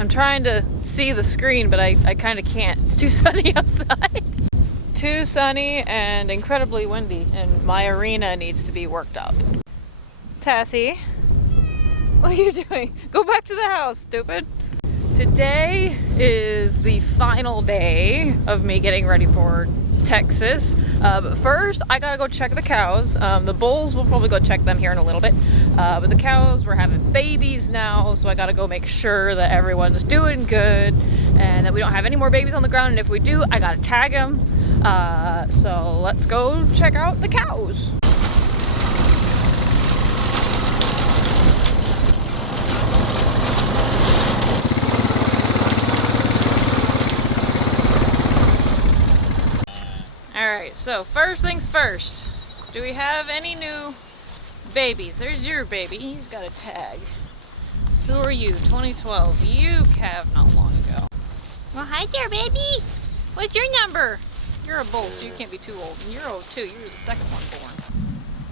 I'm trying to see the screen, but I kind of can't. It's too sunny outside. Too sunny and incredibly windy, and my arena needs to be worked up. Tassie, what are you doing? Go back to the house, stupid. Today is the final day of me getting ready for Texas. But first, I gotta go check the cows. The bulls, we'll probably go check them here in a little bit. But the cows, we're having babies now, so I gotta go make sure that everyone's doing good and that we don't have any more babies on the ground. And if we do, I gotta tag them. So let's go check out the cows. Alright, so first things first. Do we have any new babies? There's your baby. He's got a tag. Who are you? 2012. You calved not long ago. Well, hi there, baby. What's your number? You're a bull, so you can't be too old. And you're old too. You're the second one born.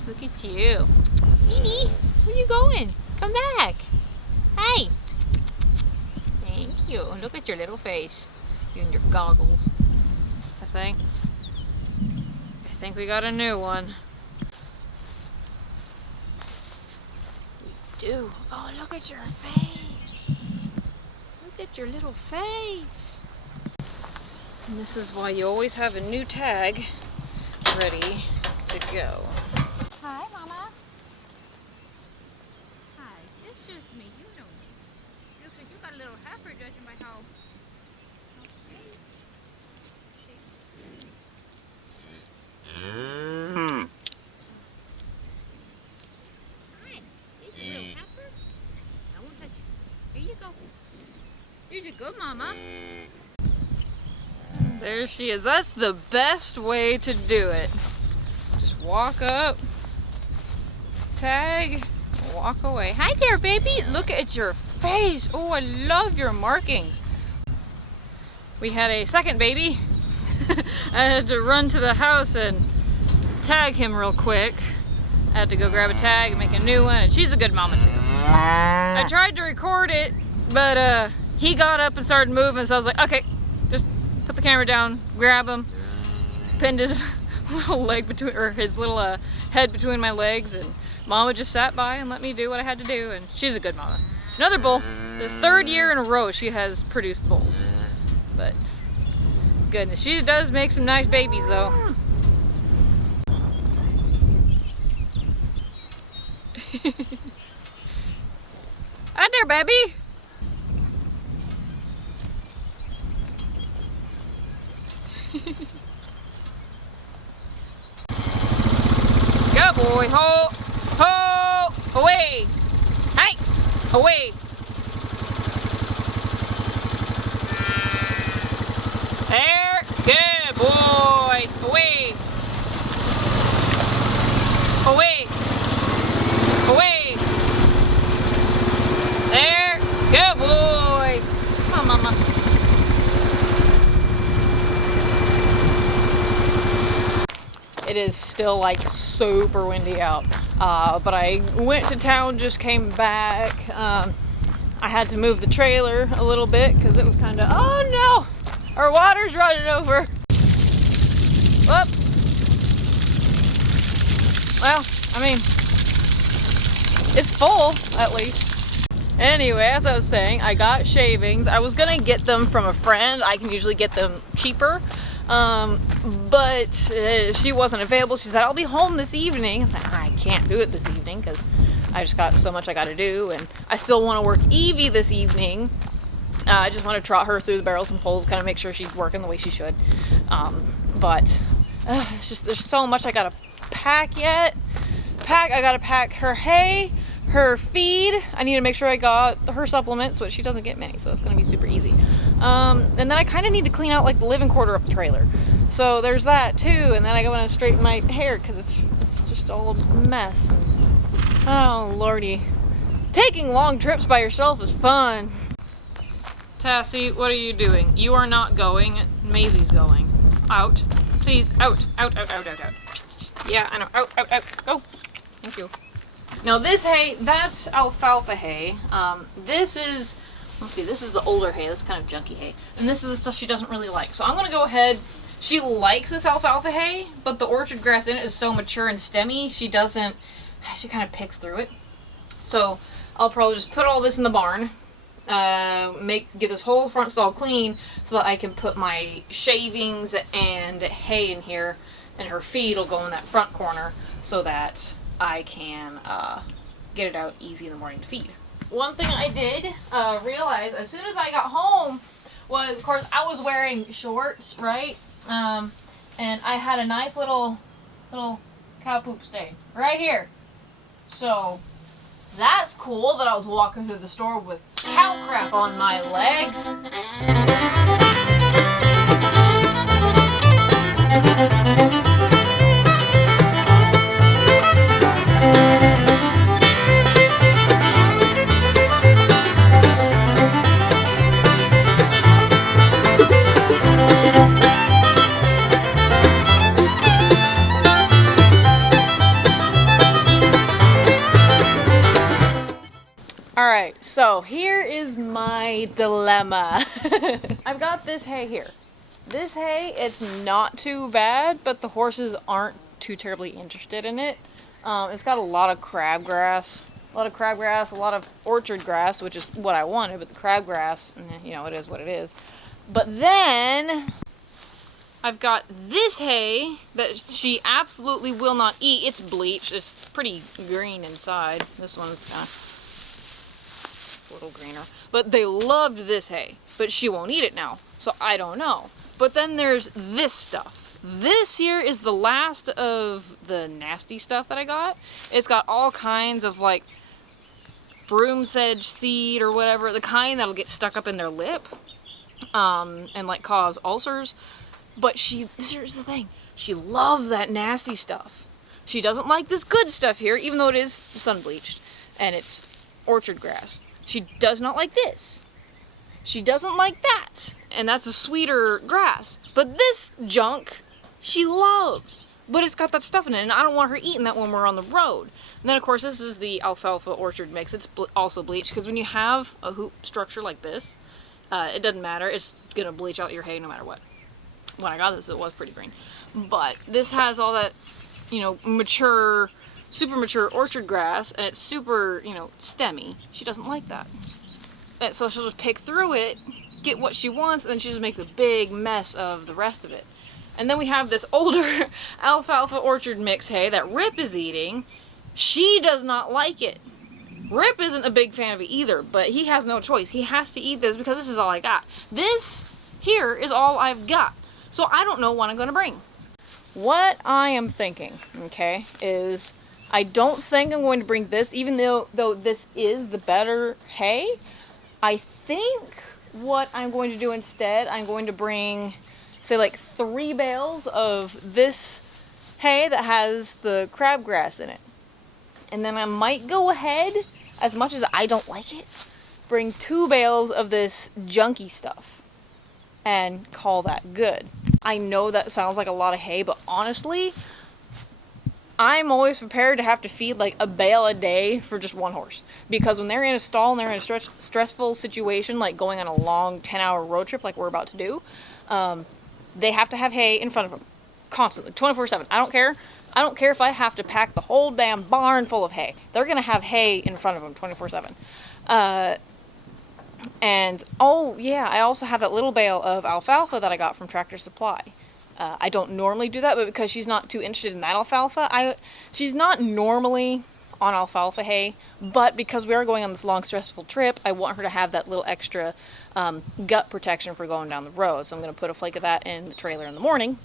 Look at you. Mimi, where you going? Come back. Hey. Thank you. Look at your little face. You and your goggles. I think we got a new one. We do. Oh, look at your face. Look at your little face. And this is why you always have a new tag ready to go. Hi, Mama. Hi, it's just me. You know me. Looks like you got a little heifer judging by how... Here's a good mama. There she is. That's the best way to do it. Just walk up, tag, walk away. Hi there, baby. Look at your face. Oh, I love your markings. We had a second baby. I had to run to the house and tag him real quick. I had to go grab a tag and make a new one, and she's a good mama too. I tried to record it, but he got up and started moving, so I was like, okay, just put the camera down, grab him, pinned his little leg between, or his little head between my legs, and Mama just sat by and let me do what I had to do, and she's a good mama. Another bull. This third year in a row she has produced bulls, but goodness, she does make some nice babies though. Hi there, baby. Go, boy. Ho, ho, away. Hi, away. There, good boy. Away. Away. Away. There, good boy. Come on, mama. It is still like super windy out, but I went to town, just came back. I had to move the trailer a little bit because it was kind of, oh no, our water's running over. Whoops. Well, I mean, it's full at least. Anyway, as I was saying, I got shavings. I was gonna get them from a friend. I can usually get them cheaper. But she wasn't available. She said, I'll be home this evening. I was like, I can't do it this evening because I just got so much I got to do, and I still want to work Evie this evening. I just want to trot her through the barrels and poles, kind of make sure she's working the way she should. But it's just, there's so much I got to pack yet. I got to pack her hay, her feed. I need to make sure I got her supplements, which she doesn't get many, so it's going to be super easy. And then I kind of need to clean out like the living quarter of the trailer. So there's that too, and then I go in and straighten my hair because it's just all a mess. Oh lordy. Taking long trips by yourself is fun. Tassie, what are you doing? You are not going. Maisie's going. Out. Please, out. Out, out, out, out, out. Yeah, I know. Out, out, out. Go. Thank you. Now this hay, that's alfalfa hay. This is let's see, this is the older hay, that's kind of junky hay. And this is the stuff she doesn't really like. So I'm gonna go ahead, she likes this alfalfa hay, but the orchard grass in it is so mature and stemmy, she kind of picks through it. So I'll probably just put all this in the barn, get this whole front stall clean so that I can put my shavings and hay in here, and her feed will go in that front corner so that I can get it out easy in the morning to feed. One thing I did realize as soon as I got home was, of course, I was wearing shorts, right? And I had a nice little cow poop stain right here. So that's cool that I was walking through the store with cow crap on my legs. Alright, so here is my dilemma. I've got this hay here. This hay, it's not too bad, but the horses aren't too terribly interested in it. It's got a lot of crabgrass, a lot of orchard grass, which is what I wanted, but the crabgrass, you know, it is what it is. But then I've got this hay that she absolutely will not eat. It's bleached. It's pretty green inside. This one's kind of a little greener. But they loved this hay, but she won't eat it now. So I don't know. But then there's this stuff. This here is the last of the nasty stuff that I got. It's got all kinds of like broom sedge seed or whatever, the kind that'll get stuck up in their lip and like cause ulcers. But here's the thing, she loves that nasty stuff. She doesn't like this good stuff here, even though it is sun bleached and it's orchard grass. She does not like this. She doesn't like that. And that's a sweeter grass. But this junk, she loves. But it's got that stuff in it, and I don't want her eating that when we're on the road. And then, of course, this is the alfalfa orchard mix. It's also bleached, because when you have a hoop structure like this, it doesn't matter. It's going to bleach out your hay no matter what. When I got this, it was pretty green. But this has all that, you know, mature, super mature orchard grass, and it's super, you know, stemmy. She doesn't like that. And so she'll just pick through it, get what she wants, and then she just makes a big mess of the rest of it. And then we have this older alfalfa orchard mix hay that Rip is eating. She does not like it. Rip isn't a big fan of it either, but he has no choice. He has to eat this because this is all I got. This here is all I've got. So I don't know what I'm going to bring. What I am thinking, okay, is I don't think I'm going to bring this, even though this is the better hay. I think what I'm going to do instead, I'm going to bring, say, like 3 bales of this hay that has the crabgrass in it. And then I might go ahead, as much as I don't like it, bring 2 bales of this junky stuff and call that good. I know that sounds like a lot of hay, but honestly, I'm always prepared to have to feed like a bale a day for just one horse. Because when they're in a stall and they're in a stressful situation, like going on a long 10-hour road trip like we're about to do, they have to have hay in front of them. Constantly, 24/7. I don't care. I don't care if I have to pack the whole damn barn full of hay. They're going to have hay in front of them 24/7. And, oh yeah, I also have that little bale of alfalfa that I got from Tractor Supply. I don't normally do that, but because she's not too interested in that alfalfa, she's not normally on alfalfa hay, but because we are going on this long, stressful trip, I want her to have that little extra gut protection for going down the road. So I'm going to put a flake of that in the trailer in the morning,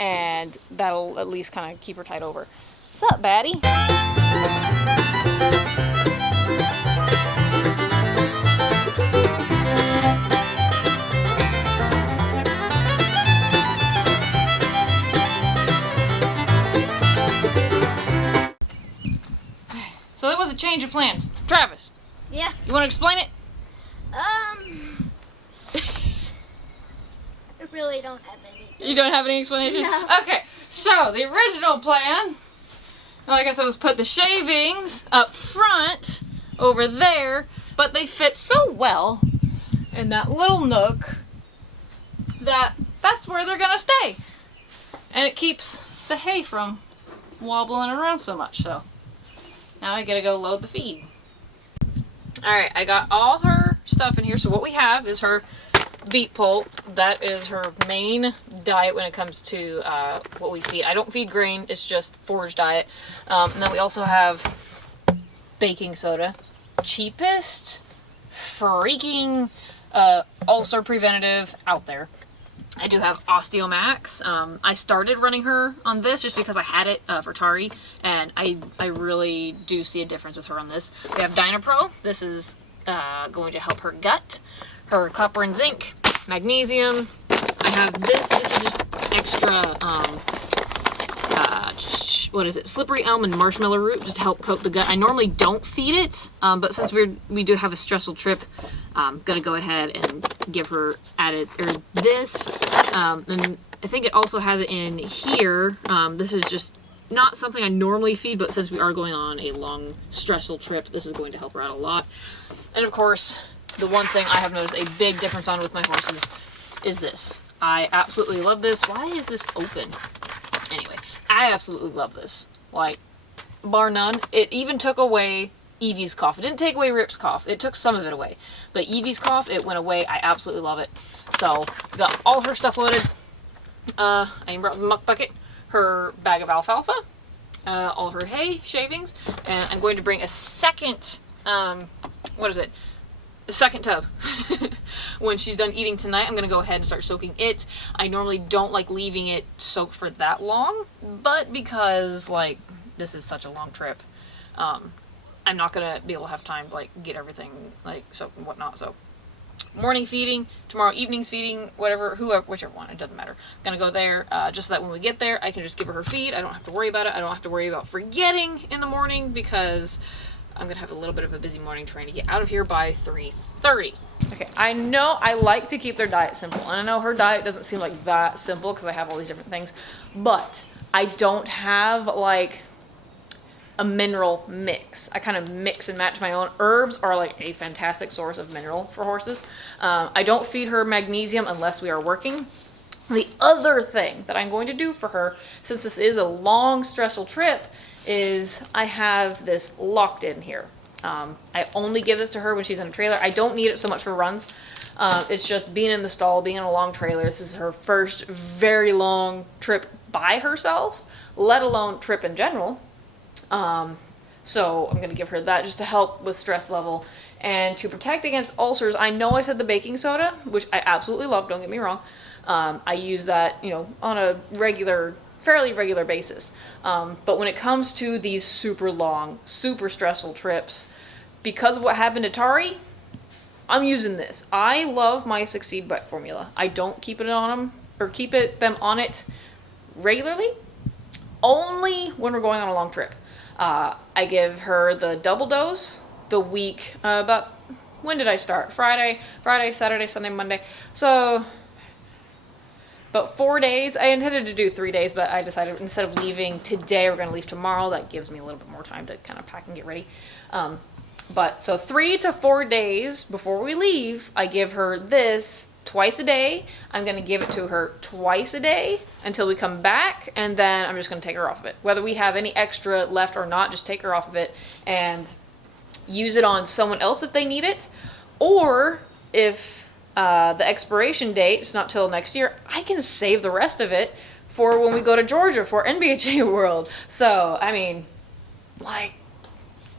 and that'll at least kind of keep her tied over. What's up, Batty? So there was a change of plans. Travis. Yeah. You want to explain it? I really don't have any. You don't have any explanation? No. Okay, so the original plan, like I said, was put the shavings up front over there, but they fit so well in that little nook, that's where they're gonna stay. And it keeps the hay from wobbling around so much. So now I gotta go load the feed. Alright, I got all her stuff in here. So what we have is her beet pulp. That is her main diet when it comes to what we feed. I don't feed grain, it's just forage diet. And then we also have baking soda. Cheapest freaking ulcer preventative out there. I do have Osteomax. I started running her on this just because I had it for Tari, and I really do see a difference with her on this. We have Dynapro. This is going to help her gut, her copper and zinc, magnesium. I have this. This is just extra, what is it? Slippery elm and marshmallow root, just to help coat the gut. I normally don't feed it, but since we do have a stressful trip, I'm gonna go ahead and give her this. And I think it also has it in here. This is just not something I normally feed, but since we are going on a long, stressful trip, this is going to help her out a lot. And of course, the one thing I have noticed a big difference on with my horses is this. I absolutely love this. Why is this open? Anyway, I absolutely love this. Like, bar none. It even took away Evie's cough. It didn't take away Rip's cough. It took some of it away. But Evie's cough, it went away. I absolutely love it. So, got all her stuff loaded. I even brought the muck bucket, her bag of alfalfa, all her hay, shavings, and I'm going to bring a second, a second tub. When she's done eating tonight, I'm going to go ahead and start soaking it. I normally don't like leaving it soaked for that long, but because, like, this is such a long trip, I'm not going to be able to have time to, like, get everything, like, soaked and whatnot. So, morning feeding, tomorrow evening's feeding, whichever one, it doesn't matter. I'm going to go there, just so that when we get there, I can just give her feed. I don't have to worry about it. I don't have to worry about forgetting in the morning, because I'm going to have a little bit of a busy morning trying to get out of here by 3:30. Okay, I know I like to keep their diet simple, and I know her diet doesn't seem like that simple because I have all these different things, but I don't have, like, a mineral mix. I kind of mix and match my own. Herbs are like a fantastic source of mineral for horses. I don't feed her magnesium unless we are working. The other thing that I'm going to do for her, since this is a long, stressful trip, is I have this locked in here. I only give this to her when she's in a trailer. I don't need it so much for runs. It's just being in the stall, being in a long trailer. This is her first very long trip by herself, let alone trip in general. So I'm going to give her that just to help with stress level. And to protect against ulcers, I know I said the baking soda, which I absolutely love, don't get me wrong. I use that, on a fairly regular basis. But when it comes to these super long, super stressful trips, because of what happened to Tari, I'm using this. I love my Succeed Bite formula. I don't keep it on them, or them on it regularly, only when we're going on a long trip. I give her the double dose the week, about, when did I start? Friday, Saturday, Sunday, Monday. So, about 4 days. I intended to do 3 days, but I decided instead of leaving today, we're going to leave tomorrow. That gives me a little bit more time to kind of pack and get ready. So 3 to 4 days before we leave, I give her this twice a day. I'm going to give it to her twice a day until we come back, and then I'm just going to take her off of it. Whether we have any extra left or not, just take her off of it and use it on someone else if they need it. Or if the expiration date is not till next year, I can save the rest of it for when we go to Georgia for NBHA World. So, I mean, like,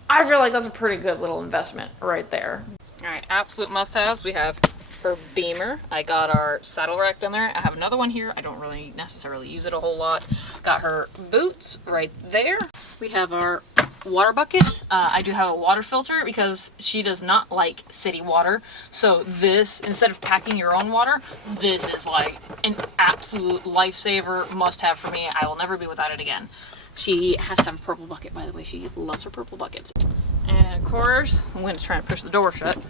I feel like that's a pretty good little investment right there. All right, absolute must-haves. We have her beamer. I got our saddle rack down there. I have another one here. I don't really necessarily use it a whole lot. Got her boots right there. We have our water bucket. I do have a water filter because she does not like city water. So this, instead of packing your own water, this is like an absolute lifesaver, must-have for me. I will never be without it again. She has to have a purple bucket, by the way. She loves her purple buckets. And of course, I'm going to try and push the door shut.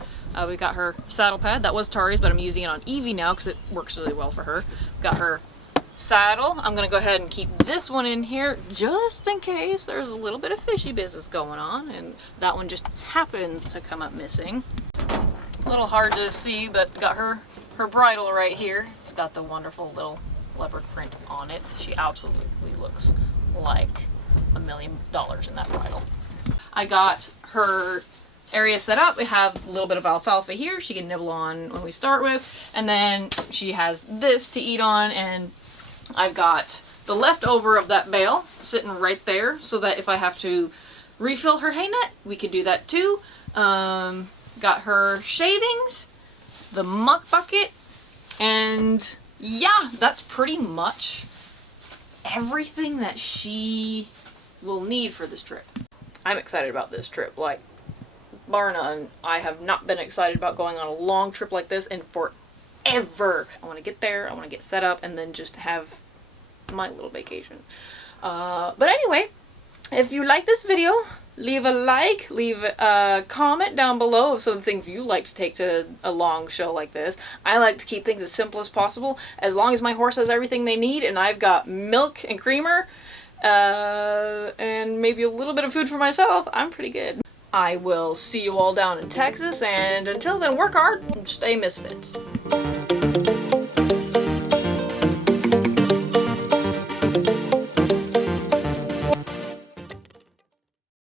We got her saddle pad. That was Tari's, but I'm using it on Evie now because it works really well for her. Got her saddle. I'm going to go ahead and keep this one in here just in case there's a little bit of fishy business going on, and that one just happens to come up missing. A little hard to see, but got her bridle right here. It's got the wonderful little leopard print on it. She absolutely looks like $1 million in that bridle. I got her area set up. We have a little bit of alfalfa here she can nibble on when we start with, and then she has this to eat on, and I've got the leftover of that bale sitting right there so that if I have to refill her hay net, we can do that too. Got her shavings, the muck bucket, and yeah, that's pretty much everything that she will need for this trip. I'm excited about this trip, like, bar none. I have not been excited about going on a long trip like this in forever. I want to get there, I want to get set up, and then just have my little vacation. But anyway, if you like this video, leave a like, leave a comment down below of some of the things you like to take to a long show like this. I like to keep things as simple as possible. As long as my horse has everything they need and I've got milk and creamer, and maybe a little bit of food for myself, I'm pretty good. I will see you all down in Texas, and until then, work hard and stay misfits.